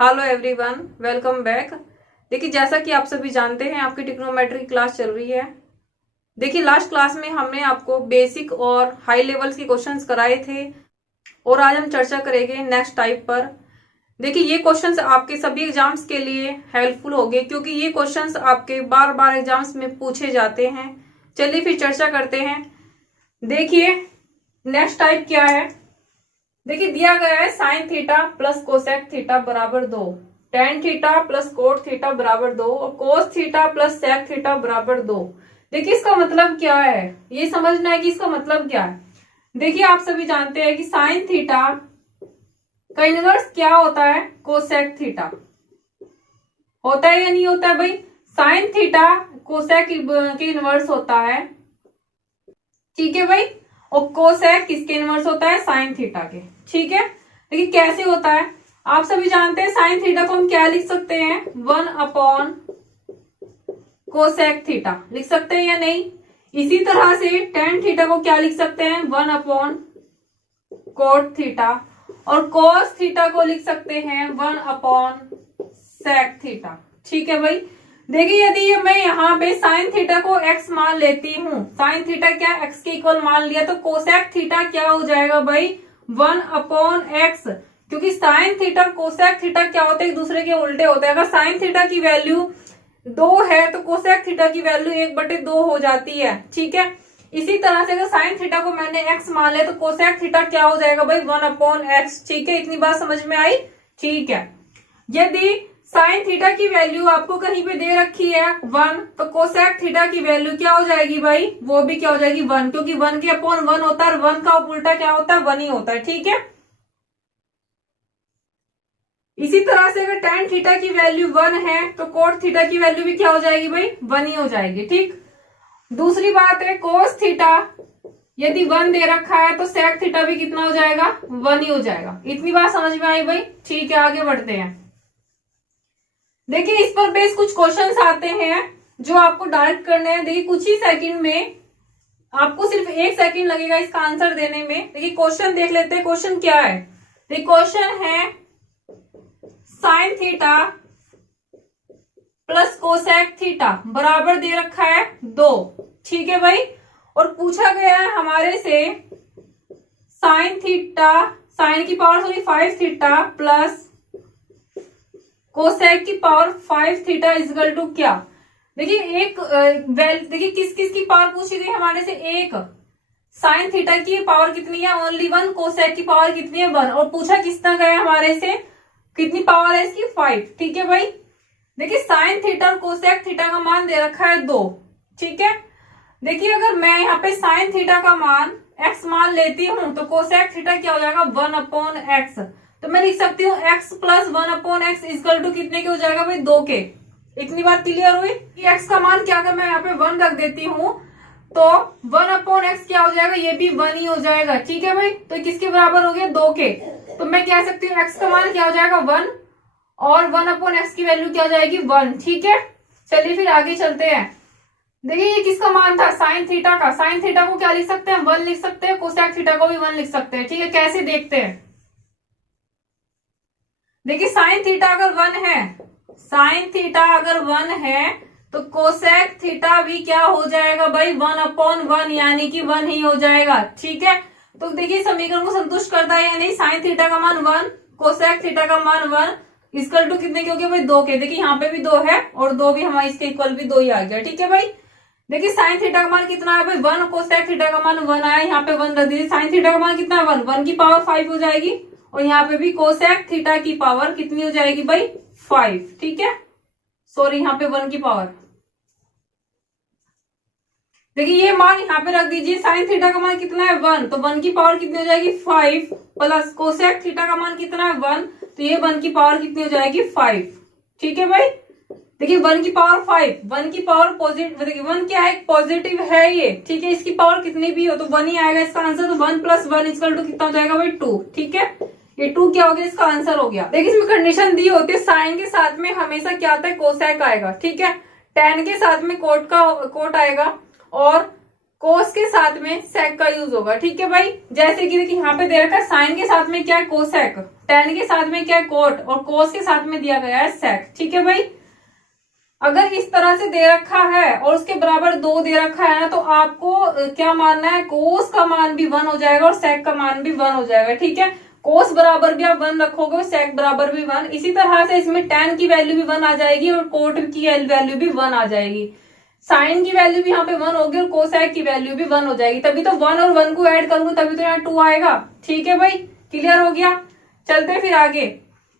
Hello everyone, welcome back. देखिए, जैसा कि आप सभी जानते हैं, आपकी ट्रिग्नोमेट्री क्लास चल रही है। देखिए, लास्ट क्लास में हमने आपको बेसिक और हाई लेवल्स के क्वेश्चंस कराए थे और आज हम चर्चा करेंगे नेक्स्ट टाइप पर। देखिए, ये क्वेश्चंस आपके सभी एग्जाम्स के लिए हेल्पफुल होंगे क्योंकि ये क्वेश्चंस आपके बार बार एग्जाम्स में पूछे जाते हैं। चलिए फिर चर्चा करते हैं। देखिए, नेक्स्ट टाइप क्या है। देखिए, दिया गया है sine theta plus cosec theta बराबर 2, tan theta plus cot theta बराबर 2 और cos theta plus sec theta बराबर 2। देखिए, इसका मतलब क्या है, ये समझना है कि इसका मतलब क्या है। देखिए, आप सभी जानते हैं कि साइन थीटा का इनवर्स क्या होता है, कोसेक थीटा होता है या नहीं होता है भाई। साइन थीटा कोसेक के इनवर्स होता है, ठीक है भाई। और कोसेक किसके इनवर्स होता है, साइन थीटा के, ठीक है। देखिए कैसे होता है, आप सभी जानते हैं साइन थीटा को हम क्या लिख सकते हैं, 1 कोसेक थीटा लिख सकते हैं या नहीं। इसी तरह से टेन थीटा को क्या लिख सकते हैं, 1 कोट थीटा और कोस थीटा को लिख सकते हैं 1 सेक थीटा, ठीक है भाई। देखिए, यदि मैं यहाँ पे साइन थीटा को x मान लेती हूँ, साइन थीटा क्या x के इक्वल मान लिया, तो कोसेक थीटा क्या हो जाएगा भाई, 1/x। क्योंकि साइन थीटा और कोसेक थीटा क्या होते हैं, एक दूसरे के उल्टे होते हैं। अगर साइन थीटा की वैल्यू 2 है तो कोसेक थीटा की वैल्यू 1/2 हो जाती है, ठीक है। इसी तरह से अगर साइन थीटा को मैंने x मान लिया तो कोसेक थीटा क्या हो जाएगा भाई, 1/x, ठीक है। इतनी बात समझ में आई, ठीक है। यदि साइन थीटा की वैल्यू आपको कहीं पे दे रखी है 1, तो कोसेक थीटा की वैल्यू क्या हो जाएगी भाई, वो भी क्या हो जाएगी 1, क्योंकि 1 के अपॉन 1 होता है और 1 का उल्टा क्या होता है, 1 ही होता है, ठीक है। इसी तरह से अगर टेन थीटा की वैल्यू 1 है तो कोट थीटा की वैल्यू भी क्या हो जाएगी भाई, 1 ही हो जाएगी, ठीक। दूसरी बात है कोस थीटा, यदि 1 दे रखा है तो सेक थीटा भी कितना हो जाएगा, 1 ही हो जाएगा। इतनी बात समझ में आई भाई, ठीक है। आगे बढ़ते हैं। देखिए, इस पर बेस कुछ क्वेश्चंस आते हैं जो आपको डायरेक्ट करने हैं। देखिए, कुछ ही सेकंड में, आपको सिर्फ 1 सेकंड लगेगा इसका आंसर देने में। देखिए, क्वेश्चन देख लेते हैं, क्वेश्चन क्या है। देखिए, क्वेश्चन है sine theta plus cosec theta बराबर दे रखा है 2, ठीक है भाई। और पूछा गया है हमारे से साइन थीटा, साइन की पावर 5 थीटा प्लस कोसेक की पावर 5 थीटा इजकल टू क्या। देखिए, देखिए किस किस की पावर पूछी गई हमारे से, एक साइन थीटा की पावर कितनी है, ओनली 1, कोसेक की पावर कितनी है 1, और पूछा कितना गया हमारे से, कितनी पावर है इसकी 5, ठीक है भाई। देखिए, साइन थीटा और कोसेक थीटा का मान दे रखा है 2, ठीक है। देखिए, अगर मैं यहाँ पे साइन थीटा का मान x मान लेती हूं तो कोसेक थीटा क्या हो जाएगा, 1/x। तो मैं लिख सकती हूँ x plus 1/x equal to कितने के हो जाएगा भाई, 2 के। इतनी बात क्लियर हुई कि x का मान क्या, अगर मैं यहाँ पे 1 रख देती हूँ तो 1/x क्या हो जाएगा, ये भी 1 ही हो जाएगा, ठीक है भाई। तो किसके बराबर हो गया, 2 के। तो मैं कह सकती हूँ x का मान क्या हो जाएगा 1 और 1/x की वैल्यू क्या हो जाएगी 1, ठीक है। चलिए फिर आगे चलते हैं। देखिए, ये किसका मान था, साइन थीटा का। साइन थीटा को क्या लिख सकते हैं, 1 लिख सकते हैं, कोसेक थीटा को भी 1 लिख सकते हैं, ठीक है। कैसे देखते हैं। देखिए, साइन थीटा अगर 1 है, साइन थीटा अगर 1 है तो कोसेक थीटा भी क्या हो जाएगा भाई, 1/1, यानी कि 1 ही हो जाएगा, ठीक है। तो देखिए, समीकरण को संतुष्ट करता है या नहीं, साइन थीटा का मान 1, कोसेक थीटा का मान 1 इक्वल टू कितने के हो गया भाई, 2 के। देखिए, यहाँ पे भी 2 है और 2 भी हमारे इसके इक्वल भी 2 ही आ गया, ठीक है भाई। देखिए, साइन थीटा का मान कितना है भाई 1, कोसेक थीटा का मान 1 आया, यहाँ पे 1 रख दीजिए। साइन थीटा का मान कितना है 1, 1 की पावर 5 हो जाएगी और यहाँ पे भी कोसेक थीटा की पावर कितनी हो जाएगी भाई, 5, ठीक है। सॉरी, यहाँ पे 1 की पावर। देखिए, ये मान यहाँ पे रख दीजिए। साइन थीटा का मान कितना है 1, तो 1 की पावर कितनी हो जाएगी 5 प्लस कोसेक थीटा का मान कितना है 1, तो ये 1 की पावर कितनी हो जाएगी 5, ठीक है भाई। देखिए, 1 की पावर 5, 1 की पावर पॉजिटिव, देखिए 1 क्या है, पॉजिटिव है ये, ठीक है। इसकी पावर कितनी भी हो तो 1 ही आएगा इसका आंसर। तो 1 प्लस 1 इक्वल टू कितना हो जाएगा भाई 2, ठीक है। ये 2 क्या हो गया, इसका आंसर हो गया। देखिए, इसमें कंडीशन दी होती है, साइन के साथ में हमेशा क्या आता है, कोसेक आएगा, ठीक है। टेन के साथ में कोट आएगा और कोस के साथ में सेक का यूज होगा। ठीक है भाई, जैसे कि देखिए यहाँ पे दे रखा है साइन के साथ में क्या है कोसेक, टेन के साथ में क्या है कोट, और कोस के साथ में दिया गया है सेक। ठीक है भाई, अगर इस तरह से दे रखा है और उसके बराबर 2 दे रखा है ना, तो आपको क्या मानना है, कोस का मान भी 1 हो जाएगा और सेक का मान भी 1 हो जाएगा। ठीक है, कोस बराबर भी आप 1 रखोगे और सेक बराबर भी 1। इसी तरह से इसमें टेन की वैल्यू भी 1 आ जाएगी और कोट की वैल्यू भी 1 आ जाएगी। साइन की वैल्यू भी यहाँ पे 1 होगी और कोसेक की वैल्यू भी 1 हो जाएगी। तभी तो 1 और 1 को ऐड करूंगा तभी तो यहाँ 2 आएगा। ठीक है भाई, क्लियर हो गया। चलते फिर आगे।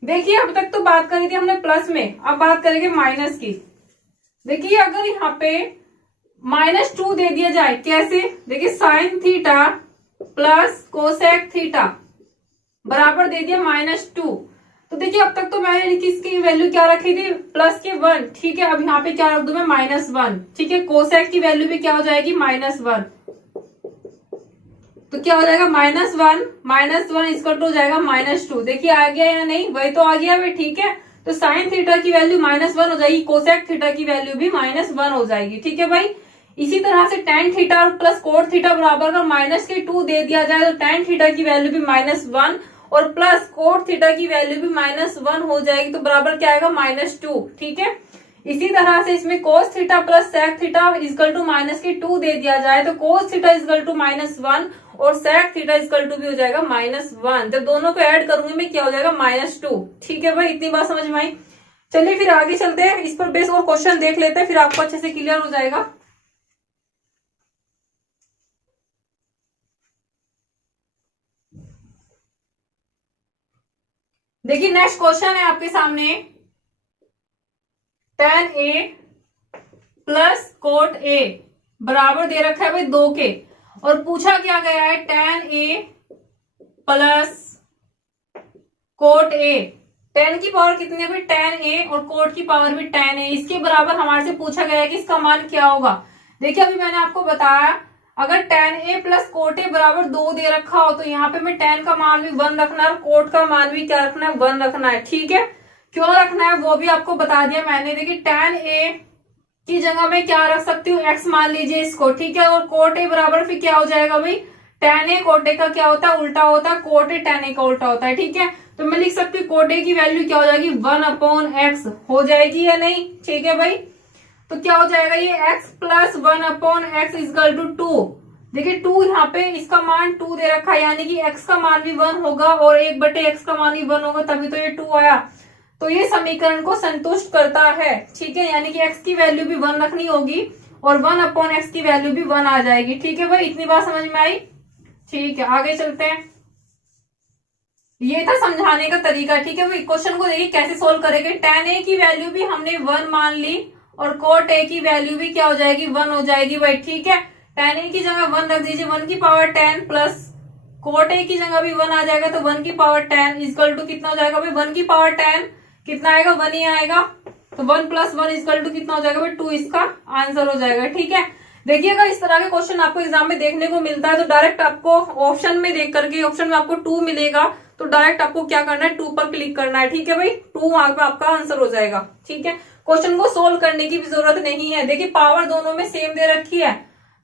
देखिए अब तक तो बात करी थी हमने प्लस में, अब बात करेंगे माइनस की। देखिए अगर यहाँ पे -2 दे दिया जाए, कैसे, देखिए sign theta plus cosec theta बराबर दे दिया -2, तो देखिए अब तक तो मैंने किसकी वैल्यू क्या रखी थी, प्लस के 1। ठीक है, अब यहाँ पे क्या रख दूं मैं, -1। ठीक है, कोसेक की वैल्यू भी क्या हो जाएगी, -1। तो क्या हो जाएगा, -1 इसका हो जाएगा -2। देखिए आ गया या नहीं, वही तो आ गया भाई। ठीक है, तो साइन थीटा की वैल्यू -1 हो जाएगी, कोसेक थीटा की वैल्यू भी -1 हो जाएगी। ठीक है भाई, इसी तरह से टेन थीटा और प्लस कोट थीटा बराबर अगर -2 दे दिया जाए तो टेन थीटा की वैल्यू भी -1 और प्लस कोट थीटा की वैल्यू भी -1 हो जाएगी, तो बराबर क्या आएगा, -2। ठीक है, इसी तरह से इसमें cos theta plus sec theta equal to -2 दे दिया जाए तो कोस थीटा इक्वल टू -1 और सेक थीटा इक्वल टू भी हो जाएगा -1। जब दोनों को ऐड करूंगी मैं क्या हो जाएगा, -2। ठीक है भाई, इतनी बात समझ में आई। चलिए फिर आगे चलते हैं, इस पर बेस और क्वेश्चन देख लेते हैं, फिर आपको अच्छे से क्लियर हो जाएगा। देखिए नेक्स्ट क्वेश्चन है आपके सामने, tan A plus coat A बराबर दे रखा है भाई 2 के, और पूछा क्या गया है, tan A plus coat A। tan की पावर कितनी है भाई, tan A, और कोट की पावर भी tan A, इसके बराबर हमारे से पूछा गया है कि इसका मान क्या होगा। देखिए अभी मैंने आपको बताया, अगर tan A plus coat A बराबर 2 दे रखा हो तो यहाँ पे मैं tan का मान भी 1 रखना है और कोट का मान भी क्या रखना है, 1 रखना है। ठीक है, क्यों रखना है वो भी आपको बता दिया मैंने। देखिए tan A की जगह मैं क्या रख सकती हूँ, x मान लीजिए इसको। ठीक है, और कोट A बराबर फिर क्या हो जाएगा भाई, tan A कोट A का क्या होता है, उल्टा होता है, कोट A tan A का उल्टा होता है। ठीक है, तो मैं लिख सकती हूँ कोट A की वैल्यू क्या हो जाएगी, 1/x हो जाएगी या नहीं। ठीक है भाई, तो क्या हो जाएगा ये x plus 1/x equal to 2। देखिए 2 यहाँ पे इसका मान 2 दे रखा है, यानी कि x का मान भी 1 होगा और 1/x का मान भी 1 होगा, तभी तो ये 2 आया। तो ये समीकरण को संतुष्ट करता है। ठीक है, यानी कि x की वैल्यू भी 1 रखनी होगी और 1/x की वैल्यू भी 1 आ जाएगी। ठीक है भाई, इतनी बात समझ में आई। ठीक है, आगे चलते हैं। ये था समझाने का तरीका। ठीक है भाई, क्वेश्चन को देखिए कैसे सोल्व करेंगे। tan A की वैल्यू भी हमने 1 मान ली और कोट A की वैल्यू भी क्या हो जाएगी, 1 हो जाएगी भाई। ठीक है, tan A की जगह 1 रख दीजिए, 1 की पावर 10 प्लस कोट A की जगह भी 1 आ जाएगा, तो 1 की पावर 10 इक्वल टू कितना हो जाएगा भाई, 1 की पावर 10 कितना आएगा, 1 ही आएगा, तो 1 प्लस 1 इक्वल टू कितना हो जाएगा भाई, 2 इसका आंसर हो जाएगा। ठीक है, देखिए अगर इस तरह के क्वेश्चन आपको एग्जाम में देखने को मिलता है तो डायरेक्ट आपको ऑप्शन में देख करके, ऑप्शन में आपको 2 मिलेगा तो डायरेक्ट आपको क्या करना है, 2 पर क्लिक करना है। ठीक है भाई, 2 वहां पे आपका आंसर हो जाएगा। ठीक है, क्वेश्चन को सोल्व करने की भी जरूरत नहीं है। देखिए पावर दोनों में सेम दे रखी है,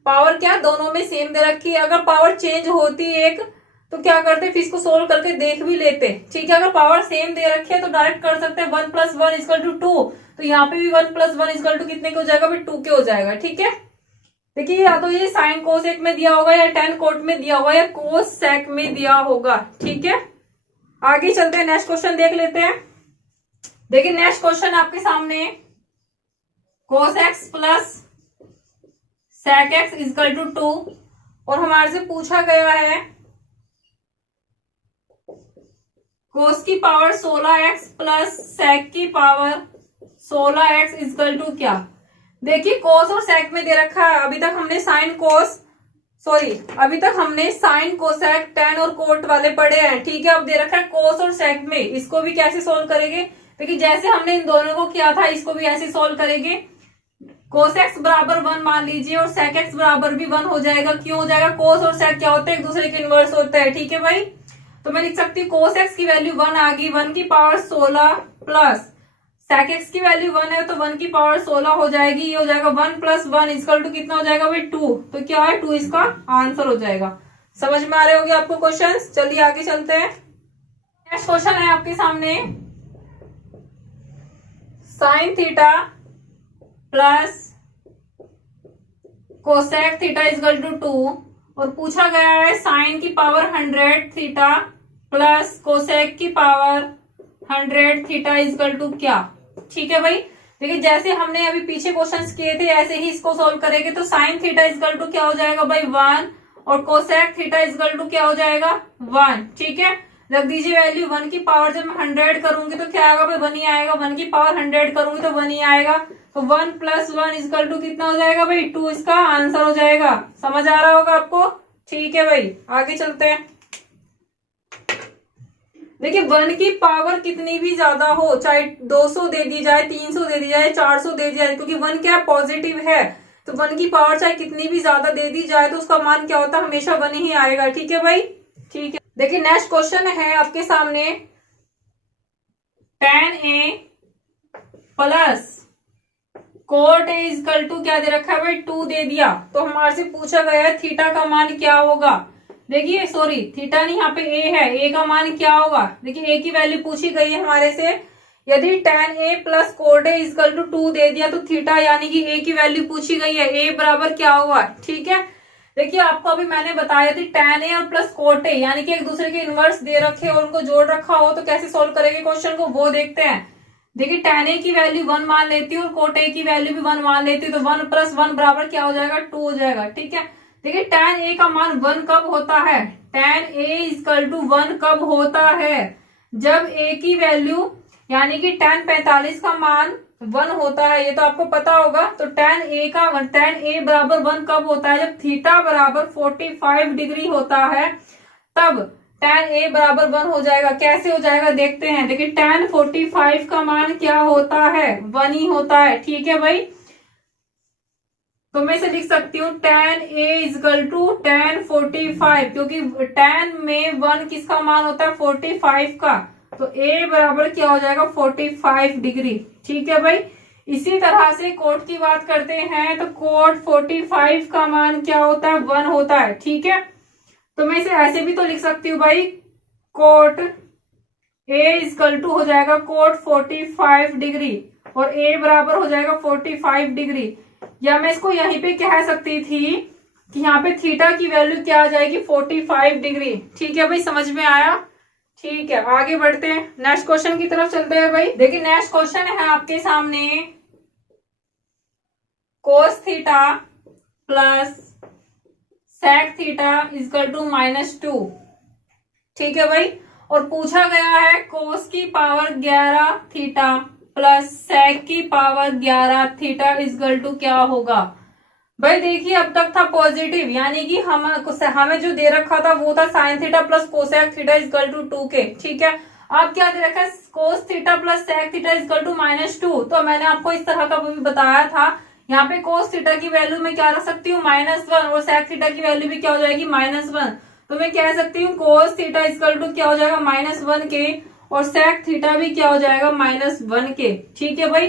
पावर क्या दोनों में सेम दे रखी है। अगर पावर चेंज होती एक तो क्या करते, फिर इसको सोल्व करके देख भी लेते। ठीक है, अगर पावर सेम दे रखी है तो डायरेक्ट कर सकते हैं 1 प्लस 1 इक्वल टू 2, तो यहाँ पे भी 1 प्लस 1 इक्वल टू कितने के हो जाएगा भाई, 2 के हो जाएगा। ठीक है, देखिए या तो ये साइन कोसेक में दिया होगा या tan कोट में दिया होगा या कोस सेक में दिया होगा। ठीक है, आगे चलते हैं, नेक्स्ट क्वेश्चन देख लेते हैं। देखिए नेक्स्ट क्वेश्चन आपके सामने, cos x plus sec x equal to 2, और हमारे से पूछा गया है कोस की पावर 16x प्लस सेक की पावर 16x इक्वल टू क्या। देखिए कोस और सेक में दे रखा है, अभी तक हमने साइन कोसेक tan और कोट वाले पढ़े हैं। ठीक है, अब दे रखा है कोस और सेक में, इसको भी कैसे सोल्व करेंगे, देखिए जैसे हमने इन दोनों को किया था इसको भी ऐसे सोल्व करेंगे। कोस एक्स बराबर 1 मान लीजिए और सेक एक्स बराबर भी 1 हो जाएगा। क्यों हो जाएगा, कोस और सेक क्या होते हैं, एक दूसरे के इनवर्स होते हैं। ठीक है भाई, तो मैं लिख सकती हूँ कोस एक्स की वैल्यू 1 आ गई, 1 की पावर 16 प्लस sec x की वैल्यू 1 है तो 1 की पावर 16 हो जाएगी। ये हो जाएगा 1 + 1 इक्वल टू कितना हो जाएगा भाई 2। तो क्या है 2 इसका आंसर हो जाएगा। समझ में आ रहे होंगे आपको क्वेश्चंस। चलिए आगे चलते हैं। नेक्स्ट क्वेश्चन है आपके सामने sin theta plus cosec theta equal to 2 और पूछा गया है साइन की पावर 100 थीटा प्लस कोसेक की पावर 100 थीटा इक्वल टू क्या। ठीक है भाई, देखिए जैसे हमने अभी पीछे क्वेश्चंस किए थे ऐसे ही इसको सॉल्व करेंगे। तो साइन थीटा इक्वल टू क्या हो जाएगा भाई 1 और कोसेक थीटा इक्वल टू क्या हो जाएगा 1। ठीक है, रख दीजिए वैल्यू 1 की पावर जब मैं 100 करूंगी तो क्या आएगा भाई 1 ही आएगा। 1 की पावर 100 करूंगी तो 1 ही आएगा। तो 1 + 1 इक्वल टू कितना हो जाएगा भाई 2 इसका आंसर हो जाएगा। समझ आ रहा होगा आपको। ठीक है भाई, आगे चलते हैं। देखिए 1 की पावर कितनी भी ज्यादा हो, चाहे 200 दे दी जाए, 300 दे दी जाए, 400 दे दी जाए, क्योंकि 1 क्या पॉजिटिव है तो 1 की पावर चाहे कितनी भी ज्यादा दे दी जाए तो उसका मान क्या होता है हमेशा 1 ही आएगा। ठीक है भाई, ठीक है। देखिए नेक्स्ट क्वेश्चन है आपके सामने tan a plus cot A equal to क्या दे रखा है भाई 2 दे दिया। तो हमारे से पूछा गया है थीटा का मान क्या होगा। देखिए सॉरी थीटा नहीं, यहाँ पे ए है, ए का मान क्या होगा। देखिए ए की वैल्यू पूछी गई है हमारे से। यदि tan a plus cot A equal to 2 दे दिया तो थीटा यानी कि ए की वैल्यू पूछी गई है, ए बराबर क्या होगा। ठीक है, देखिए आपको अभी मैंने बताया थी tan a और प्लस कोट ए यानी कि एक दूसरे के इनवर्स दे रखे और उनको जोड़ रखा हो तो कैसे सोल्व करेंगे क्वेश्चन को, वो देखते हैं। देखिए tan a की वैल्यू 1 मान लेती हूँ और कोट ए की वैल्यू भी 1 मान लेती हूँ तो 1 + 1 बराबर क्या हो जाएगा 2 हो जाएगा। ठीक है, देखिए tan a का मान 1 कब होता है, tan a इक्वल टू 1 कब होता है जब a की वैल्यू यानी कि tan 45 का मान 1 होता है, ये तो आपको पता होगा। तो tan a बराबर 1 कब होता है जब थीटा बराबर 45 डिग्री होता है, तब tan a बराबर 1 हो जाएगा। कैसे हो जाएगा देखते हैं। देखिए tan 45 का मान क्या होता है 1 ही होता है। ठीक है भाई, तो मैं इसे लिख सकती हूँ tan a equal to tan 45 क्योंकि tan में 1 किसका मान होता है 45 का, तो a बराबर क्या हो जाएगा 45 डिग्री। ठीक है भाई, इसी तरह से कोट की बात करते हैं तो कोट 45 का मान क्या होता है 1 होता है। ठीक है, तो मैं इसे ऐसे भी तो लिख सकती हूँ भाई कोट a इक्वल टू हो जाएगा कोट 45 डिग्री और a बराबर हो जाएगा 45 डिग्री। या मैं इसको यहीं पे कह सकती थी कि यहाँ पे थीटा की वैल्यू क्या आ जाएगी 45 डिग्री। ठीक है भाई, समझ में आया। ठीक है, आगे बढ़ते हैं, नेक्स्ट क्वेश्चन की तरफ चलते हैं भाई। देखिए नेक्स्ट क्वेश्चन है आपके सामने cos theta plus sec theta equal to -2। ठीक है भाई, और पूछा गया है कोस की पावर 11 थीटा प्लस सेक की पावर 11 थीटा इक्वल टू क्या होगा। भाई देखिए अब तक था पॉजिटिव यानी कि हमें जो दे रखा था वो था sine theta plus cosec theta equal to 2 के। ठीक है, अब क्या दे रखा है cos theta plus sec theta equal to -2। तो मैंने आपको इस तरह का भी बताया था, यहाँ पे कोस थीटा की वैल्यू में क्या रख सकती हूँ -1 और सेक थीटा की वैल्यू भी क्या हो जाएगी -1। तो मैं कह सकती हूँ कोस थीटा इक्वल टू क्या हो जाएगा -1 के और सेक थीटा भी क्या हो जाएगा -1 के। ठीक है भाई,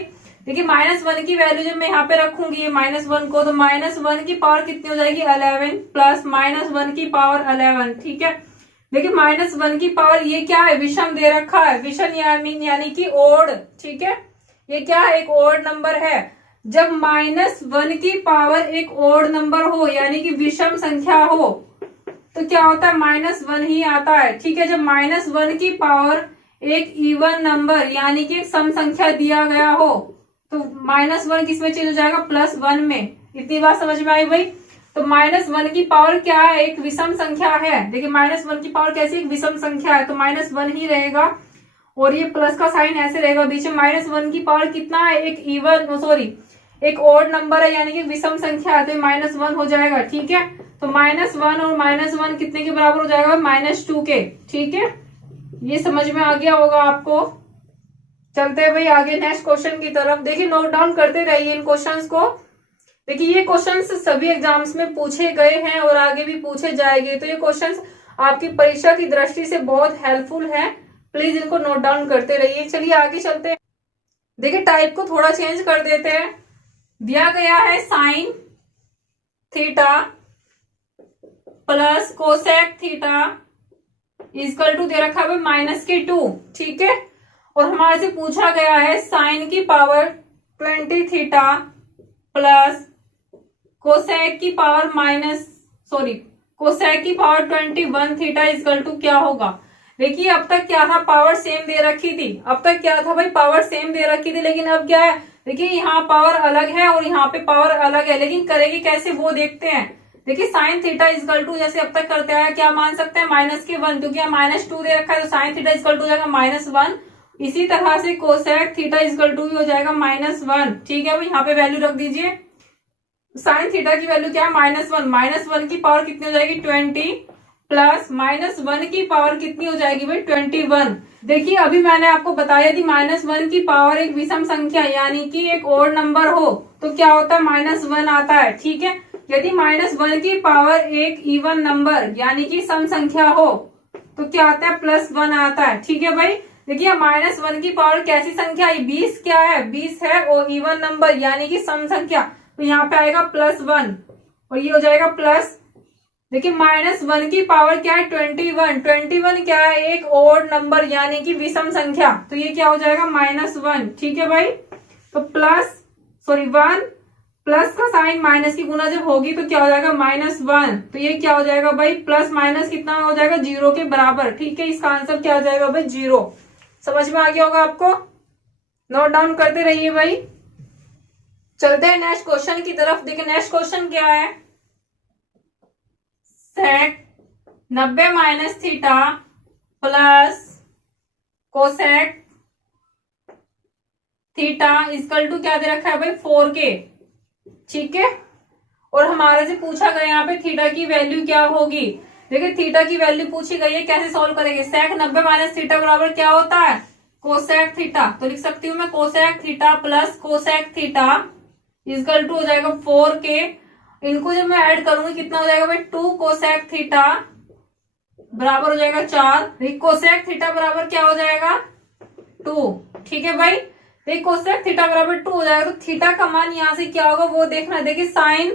देखिए -1 की वैल्यू जब मैं यहाँ पे रखूंगी ये -1 को तो -1 की पावर कितनी हो जाएगी 11 प्लस -1 की पावर 11। ठीक है, देखिए -1 की पावर ये क्या है विषम दे रखा है, विषम यानी कि ओड। ठीक है, ये क्या है एक ओड नंबर है। जब -1 की पावर एक ओड नंबर हो यानी कि विषम संख्या हो तो क्या होता है -1 ही आता है। ठीक है, जब -1 की पावर एक इवन नंबर यानी कि एक सम संख्या दिया गया हो तो -1 किसमें चेंज हो जाएगा +1 में। इतनी बात समझ में आई भाई। तो -1 की पावर क्या है एक विषम संख्या है। देखिए -1 की पावर कैसी एक विषम संख्या है तो -1 ही रहेगा और ये प्लस का साइन ऐसे रहेगा बीच में। -1 की पावर कितना है एक इवन एक ओड नंबर है यानी कि विषम संख्या है तो -1 हो जाएगा। ठीक है, तो -1 और -1 कितने के बराबर हो जाएगा -2 के। ठीक है, ये समझ में आ गया होगा आपको। चलते हैं भाई आगे नेक्स्ट क्वेश्चन की तरफ। देखिए नोट डाउन करते रहिए इन क्वेश्चंस को। देखिए ये क्वेश्चंस सभी एग्जाम्स में पूछे गए हैं और आगे भी पूछे जाएंगे, तो ये क्वेश्चंस आपकी परीक्षा की दृष्टि से बहुत हेल्पफुल है। प्लीज इनको नोट डाउन करते रहिए। चलिए आगे चलते हैं। देखिए टाइप को थोड़ा चेंज कर देते हैं। दिया गया है sine theta plus cosec theta equal to दे रखा है -2, ठीक है। और हमारे से पूछा गया है साइन की पावर 20 थीटा प्लस कोसेक की पावर कोसेक की पावर 21 थीटा इक्वल टू क्या होगा। देखिए अब तक क्या था, पावर सेम दे रखी थी। अब तक क्या था भाई, पावर सेम दे रखी थी, लेकिन अब क्या है, देखिए यहाँ पावर अलग है और यहाँ पे पावर अलग है, लेकिन करेगी कैसे वो देखते हैं। देखिए साइन थीटा इक्वल टू जैसे अब तक करते आया, क्या मान सकते हैं -1, क्योंकि यहाँ -2 दे रखा है, तो साइन थीटा इक्वल टू हो जाएगा -1। इसी तरह से कोसेक थीटा इक्वल टू भी हो जाएगा -1, ठीक है। अब यहाँ पे वैल्यू रख दीजिए। साइन थीटा की वैल्यू क्या है, -1 की पावर कितनी हो जाएगी 20 प्लस -1 की पावर कितनी हो जाएगी भाई 21। देखिए अभी मैंने आपको बताया थी -1 की पावर एक विषम संख्या यानी कि एक ओड नंबर हो तो क्या होता है, -1 आता है, ठीक है। यदि -1 की पावर एक इवन नंबर यानी कि सम संख्या हो तो क्या आता है, +1 आता है, ठीक है भाई। देखिए -1 की पावर कैसी संख्या है, 20 क्या है, 20 है और इवन नंबर यानी कि सम संख्या, तो यहाँ पे आएगा +1 और ये हो जाएगा प्लस। देखिए -1 की पावर क्या है 21 क्या है, एक ओड नंबर यानी कि विषम संख्या, तो ये क्या हो जाएगा -1, ठीक है भाई। तो 1 प्लस का साइन माइनस की गुना जब होगी तो क्या हो जाएगा -1, तो ये क्या हो जाएगा भाई प्लस माइनस कितना हो जाएगा 0 के बराबर, ठीक है। इसका आंसर क्या हो जाएगा भाई 0। समझ में आ गया होगा आपको, नोट डाउन करते रहिए भाई। चलते हैं नेक्स्ट क्वेश्चन की तरफ। देखिए नेक्स्ट क्वेश्चन क्या है, sec 90 minus theta plus cosec theta equal to क्या दे रखा है भाई 4k, ठीक है। और हमारे से पूछा गया यहाँ पे थीटा की वैल्यू क्या होगी। देखिए थीटा की वैल्यू पूछी गई है, कैसे सॉल्व करेंगे। सेक 90 माइनस थीटा बराबर क्या होता है, कोसेक थीटा, तो लिख सकती हूँ मैं cosec theta plus cosec theta equal to हो जाएगा 4k। इनको जब मैं ऐड करूंगी कितना हो जाएगा भाई 2 कोसेक थीटा बराबर हो जाएगा 4। कोसेक थीटा बराबर क्या हो जाएगा 2, ठीक है भाई। देखिए कोसेक थीटा बराबर 2 हो जाएगा, तो थीटा का मान यहां से क्या होगा वो देखना। देखिए साइन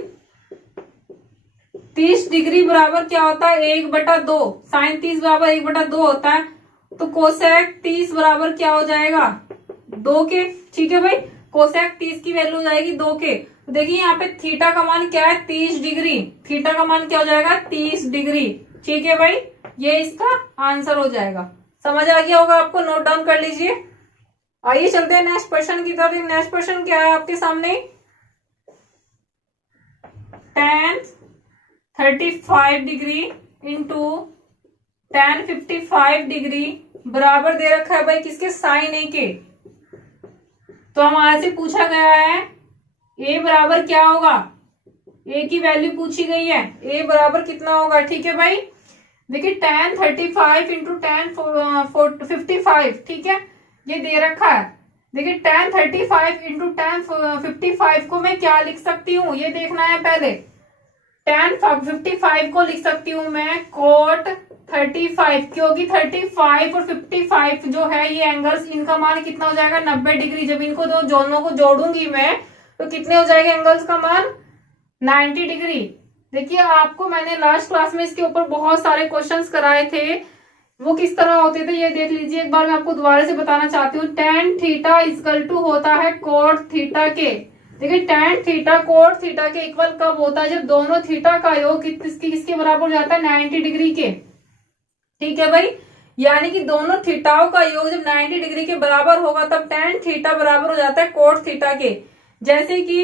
30 डिग्री बराबर क्या होता है 1/2, साइन 30 बराबर 1/2 होता है, तो कोसेक 30 बराबर क्या हो जाएगा 2k, ठीक है भाई। कोसेक 30 की वैल्यू हो जाएगी 2k। तो देखिए यहाँ पे थीटा का मान क्या है 30 डिग्री, थीटा का मान क्या हो जाएगा 30 डिग्री, ठीक है भाई। ये इसका आंसर हो जाएगा। समझ आ गया होगा आपको, नोट डाउन कर लीजिए। आइए चलते हैं नेक्स्ट क्वेश्चन की तरफ। नेक्स्ट क्वेश्चन क्या है आपके सामने, tan 35 degree into tan 55 degree बराबर दे रखा है भाई किसके, साइन a के। तो हमारे से पूछा गया है a बराबर क्या होगा, a की वैल्यू पूछी गई है, a बराबर कितना होगा, ठीक है भाई। देखिए tan 35 इंटू tan 55, ठीक है, ये दे रखा है। देखिए tan 35 इंटू tan 55 को मैं क्या लिख सकती हूँ, ये देखना है पहले। tan 55 को लिख सकती हूँ मैं cot 35, क्योंकि 35 और 55 जो है ये एंगल्स, इनका मान कितना हो जाएगा 90 डिग्री। जब इनको दोनों को जोड़ूंगी मैं तो कितने हो जाएगा एंगल्स का मान 90 डिग्री। देखिए आपको मैंने लास्ट क्लास में इसके ऊपर बहुत सारे क्वेश्चंस कराए थे, वो किस तरह होते थे ये देख लीजिए। एक बार मैं आपको दोबारा से बताना चाहती हूँ। tan थीटा इक्वल टू होता है cot थीटा के। देखिए tan थीटा cot थीटा के इक्वल कब होता है, जब दोनों थीटा का योग किसके बराबर हो जाता है 90 डिग्री के, ठीक है भाई। यानी कि दोनों थीटाओं का योग जब 90 डिग्री के बराबर होगा तब tan थीटा बराबर हो जाता है cot थीटा के। जैसे कि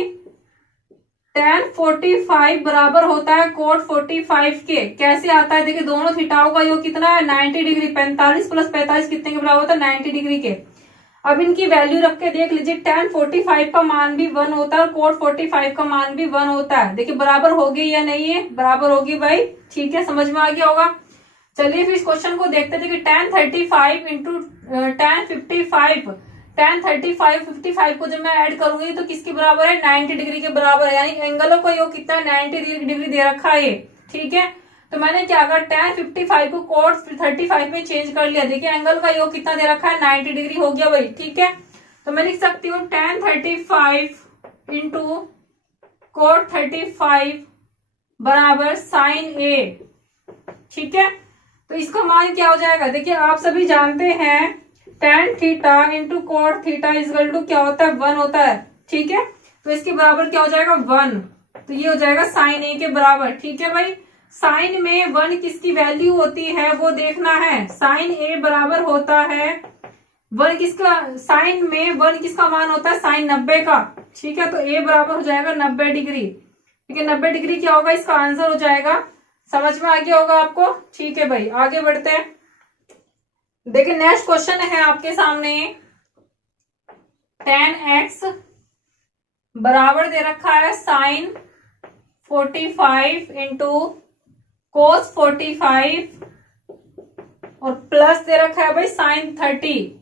tan 45 बराबर होता है cot 45 के। कैसे आता है, देखिए दोनों थीटाओं का योग कितना है 90 डिग्री, 45 प्लस 45 कितने के बराबर होता है 90 डिग्री के। अब इनकी वैल्यू रख के देख लीजिए, tan 45 का मान भी 1 होता है और cot 45 का मान भी 1 होता है। देखिए बराबर होगी या नहीं है, बराबर होगी भाई, ठीक है, समझ में आ गया होगा। चलिए फिर इस क्वेश्चन को देखते थे कि tan 35 इंटू tan 55, tan 35 55 को जब मैं ऐड करूंगी तो किसके बराबर है 90 डिग्री के बराबर है, यानी एंगलों का योग कितना है 90 डिग्री दे रखा है, ठीक है। तो मैंने क्या कहा tan 55 को cot 35 में चेंज कर लिया। देखिए एंगल का योग कितना दे रखा है 90 डिग्री हो गया भाई, ठीक है। तो मैं लिख सकती हूँ tan 35 इंटू cot 35 बराबर sin A। ठीक है, तो इसका मान क्या हो जाएगा? देखिए आप सभी जानते हैं tan theta into cot theta equal to क्या होता है? 1 होता है। ठीक है, तो इसके बराबर क्या हो जाएगा? 1। तो ये हो जाएगा sin A के बराबर। ठीक है भाई, साइन में 1 किसकी वैल्यू होती है वो देखना है। साइन A बराबर होता है 1 किसका? साइन में 1 किसका मान होता है? साइन 90 का। ठीक है, तो A बराबर हो जाएगा 90 डिग्री। ठीक है, 90 डिग्री क्या होगा? इसका आंसर हो जाएगा। समझ में आ गया होगा आपको? ठीक है भाई, आगे बढ़ते हैं। देखिए नेक्स्ट क्वेश्चन है आपके सामने, tan x बराबर दे रखा है साइन 45 इंटू कोस 45 और प्लस दे रखा है भाई साइन 30।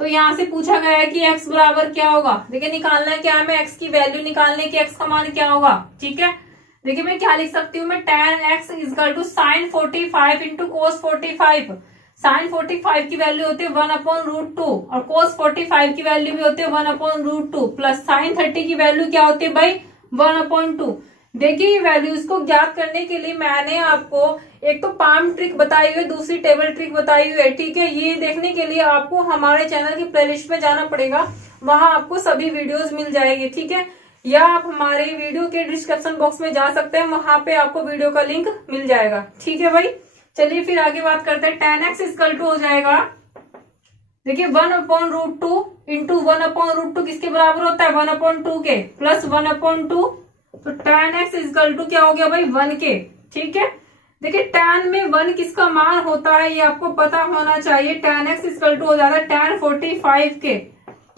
तो यहां से पूछा गया है कि x बराबर क्या होगा। देखिए निकालना है क्या? हमें x की वैल्यू निकालने की, x का मान क्या होगा। ठीक है, देखिए मैं क्या लिख सकती हूँ? मैं tan x equal to sine 45 into cos 45। Sine 45 की वैल्यू होती है 1/√2 और कोस 45 की वैल्यू भी होती है 1/√2 प्लस साइन 30 की वैल्यू क्या होती है भाई? 1/2। देखिए वैल्यूज को ज्ञात करने के लिए मैंने आपको एक तो पाम ट्रिक बताई हुई है, दूसरी टेबल ट्रिक बताई हुई है। ठीक है, ये देखने के लिए आपको हमारे चैनल की प्लेलिस्ट में जाना पड़ेगा, वहां आपको सभी वीडियोस मिल जाएगी। ठीक है, या आप हमारे वीडियो के डिस्क्रिप्शन बॉक्स में जा सकते हैं, वहां पे आपको वीडियो का लिंक मिल जाएगा। ठीक है भाई, चलिए फिर आगे बात करते हैं। tan x इक्वल टू हो जाएगा, देखिए 1/√2 इंटू 1/√2 किसके बराबर होता है? 1/2 के प्लस 1/2। तो tan x इक्वल टू क्या हो गया भाई? 1 के। ठीक है, देखिए tan में 1 किसका मान होता है ये आपको पता होना चाहिए। tan x इक्वल टू हो जाता है tan 45 के।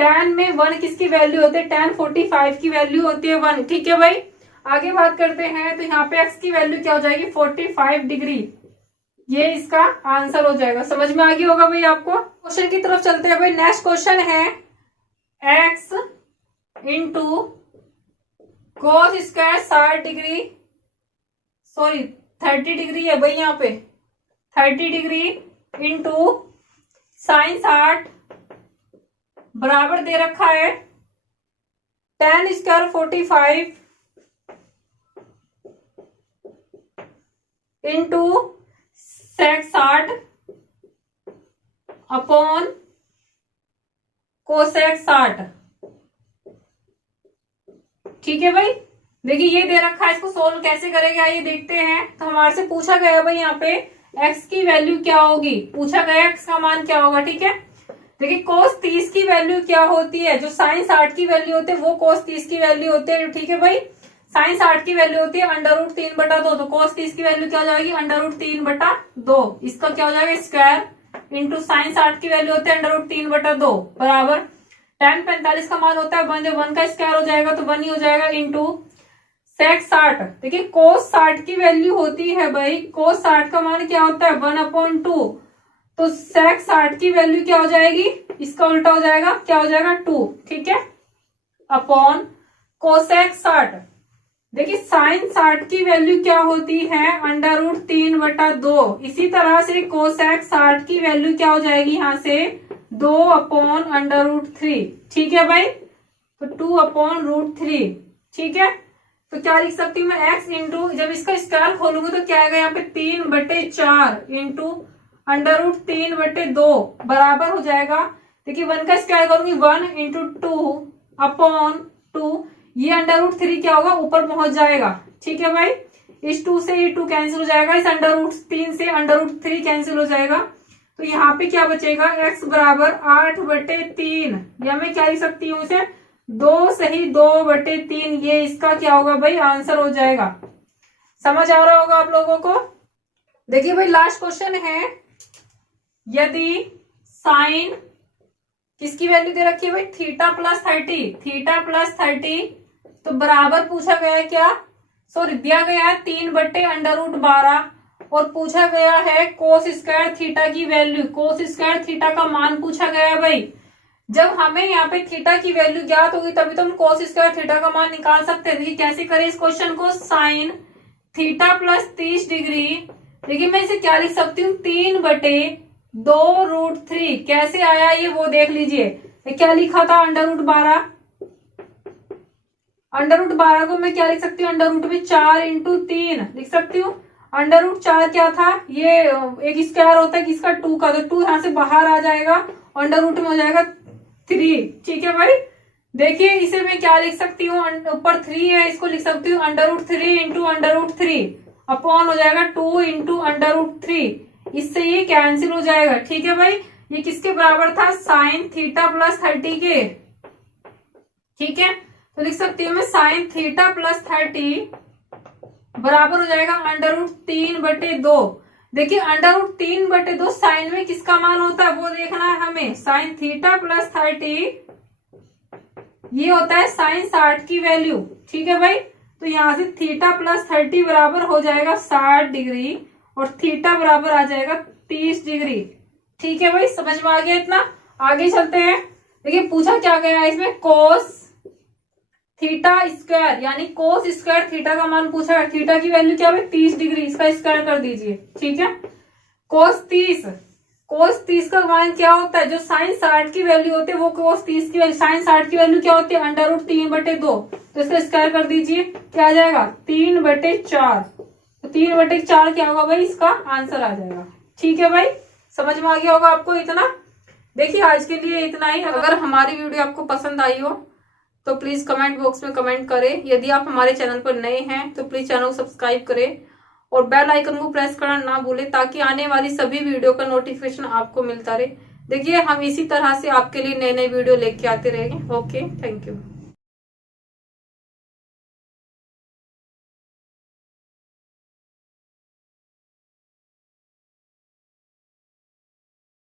tan में 1 किसकी वैल्यू होती है? tan 45 की वैल्यू होती है 1। ठीक है भाई, आगे बात करते हैं। तो यहाँ पे x की वैल्यू क्या हो जाएगी? 45 डिग्री। ये इसका आंसर हो जाएगा। समझ में आ गया होगा भाई आपको? क्वेश्चन की तरफ चलते हैं भाई। नेक्स्ट क्वेश्चन है x into cos square 60 degree, sorry 30 degree है भाई, यहाँ पे 30 डिग्री इंटू साइन 60 बराबर दे रखा है tan square 45 into sec 60 upon cosec 60। ठीक है भाई, देखिए ये दे रखा है, इसको सोल्व कैसे करेंगे आइए देखते हैं। तो हमारे से पूछा गया भाई यहाँ पे x की वैल्यू क्या होगी, पूछा गया x का मान क्या होगा। ठीक है, देखिए cos 30 की वैल्यू क्या होती है? जो साइन 60 की वैल्यू होती है वो cos 30 की वैल्यू होती है। ठीक है भाई, साइन 60 की वैल्यू होती है √3/2, तो cos 30 की वैल्यू क्या हो जाएगी? √3/2। इसका क्या हो जाएगा? स्क्वायर इंटू साइन 60 की वैल्यू होती है √3/2 बराबर tan 45 का मान होता है 1, जो 1 का स्क्वायर हो जाएगा तो 1 ही हो जाएगा इंटू सेक 60। देखिए cos 60 की वैल्यू होती है भाई, cos 60 का मान क्या होता है? 1/2। तो सेक 60 की वैल्यू क्या हो जाएगी? इसका उल्टा हो जाएगा, क्या हो जाएगा? 2। ठीक है, अपॉन कोसेक 60। देखिए साइन 60 की वैल्यू क्या होती है? √3/2। इसी तरह से कोसेक 60 की वैल्यू क्या हो जाएगी? यहाँ से 2/√3। ठीक है भाई, तो 2/√3। ठीक है, तो क्या लिख सकती हूँ मैं? x इंटू, जब इसका स्क्वायर खोलूंगी तो क्या आएगा यहाँ पे? 3/4 इंटू √3/2 बराबर हो जाएगा। देखिए 1 का स्क्वायर करूंगी 1 इंटू 2 अपॉन 2, ये √3 क्या होगा? ऊपर पहुंच जाएगा। ठीक है भाई, इस 2 से ये 2 कैंसिल हो जाएगा, इस √3 से √3 कैंसिल हो जाएगा। तो यहाँ पे क्या बचेगा? x बराबर 8/3, या मैं क्या लिख सकती हूँ इसे? 2 सही 2/3। ये इसका क्या होगा भाई? आंसर हो जाएगा। समझ आ रहा होगा आप लोगों को? देखिए भाई लास्ट क्वेश्चन है, यदि साइन किसकी वैल्यू दे रखी है भाई? थीटा प्लस 30, थीटा प्लस 30 तो बराबर पूछा गया है क्या? सॉरी दिया गया है 3/√12 और पूछा गया है कोस स्क्वायर थीटा की वैल्यू, कोस स्क्वायर थीटा का मान पूछा गया है भाई। जब हमें यहाँ पे थीटा की वैल्यू ज्ञात होगी तभी तो हम कोस स्क्वायर थीटा का मान निकाल सकते हैं। देखिए कैसे करें इस क्वेश्चन को? साइन थीटा प्लस 30 डिग्री, देखिए मैं इसे क्या लिख सकती हूँ? 3/2√3। कैसे आया ये वो देख लीजिए। ये क्या लिखा था, √12। √12 को मैं क्या लिख सकती हूँ, अंडर रूट में 4 × 3 लिख सकती हूँ। √4 क्या था, ये एक स्क्वायर होता है किसका, 2 का, तो 2 यहाँ से बाहर आ जाएगा, अंडर रूट में हो जाएगा 3। ठीक है भाई, देखिए इसे मैं क्या लिख सकती हूँ, ऊपर 3 है, इसको लिख सकती हूँ √3 × √3 अपॉन हो जाएगा 2 × √3। इससे ये कैंसिल हो जाएगा। ठीक है भाई, ये किसके बराबर था, sin थीटा प्लस 30 के। ठीक है, तो लिख सकती हूँ मैं sin थीटा प्लस 30 बराबर हो जाएगा √3/2। देखिए √3/2 साइन में किसका मान होता है वो देखना है हमें। sin थीटा प्लस 30 ये होता है sin 60 की वैल्यू। ठीक है भाई, तो यहां से थीटा प्लस 30 बराबर हो जाएगा 60 डिग्री और थीटा बराबर आ जाएगा 30 डिग्री। ठीक है भाई, समझ में आ गया इतना। आगे चलते हैं। देखिए पूछा क्या गया है इसमें, कोस थीटा स्क्वायर, यानी कोस स्क्वायर थीटा का मान पूछा है। थीटा की वैल्यू क्या है, 30 डिग्री, इसका स्क्वायर कर दीजिए। ठीक है, कोस 30 का मान क्या होता है, जो sin 60 की वैल्यू होती है वो कोस 30 की वैल्यू, sin 60 की वैल्यू क्या होती है, √3/2, तो इसका स्क्वायर कर दीजिए, क्या आ जाएगा 3/4। तो 3/4 क्या होगा भाई, इसका आंसर आ जाएगा। ठीक है भाई, समझ में आ गया होगा आपको इतना। देखिए आज के लिए इतना ही। अगर हमारी वीडियो आपको पसंद आई हो तो प्लीज कमेंट बॉक्स में कमेंट करें। यदि आप हमारे चैनल पर नए हैं तो प्लीज चैनल को सब्सक्राइब करें और बेल आइकन को प्रेस करना ना भूलें, ताकि आने वाली सभी वीडियो का नोटिफिकेशन आपको मिलता रहे। देखिए हम इसी तरह से आपके लिए नए नए वीडियो लेके आते रहेंगे। Okay, thank you.